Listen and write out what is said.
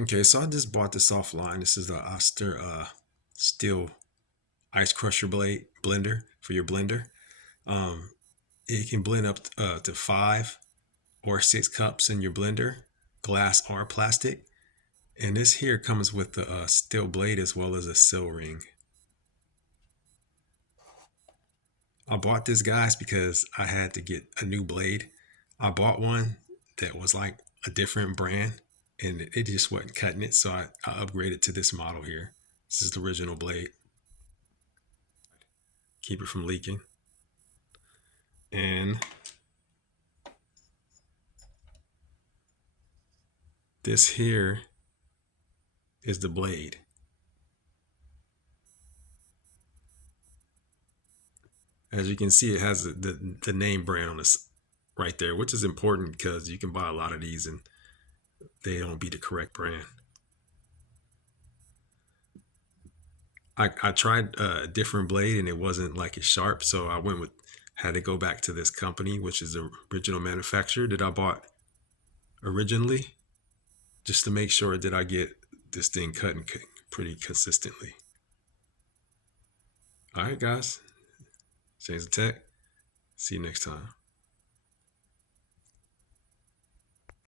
Okay, so I just bought this offline. This is the Oster steel ice crusher blender for your blender. Um, it can blend up to 5 or 6 cups in your blender, glass or plastic. And this here comes with the steel blade as well as a seal ring. I bought this, guys, because I had to get a new blade. I bought one that was like a different brand and it just wasn't cutting it. So I upgraded to this model here. This is the original blade. Keep it from leaking. And this here is the blade. As you can see, it has the name brand on this right there, which is important because you can buy a lot of these and they don't be the correct brand. I tried a different blade and it wasn't like as sharp, so I had to go back to this company, which is the original manufacturer that I bought originally, just to make sure that I get this thing cutting pretty consistently. All right, guys, change the tech. See you next time.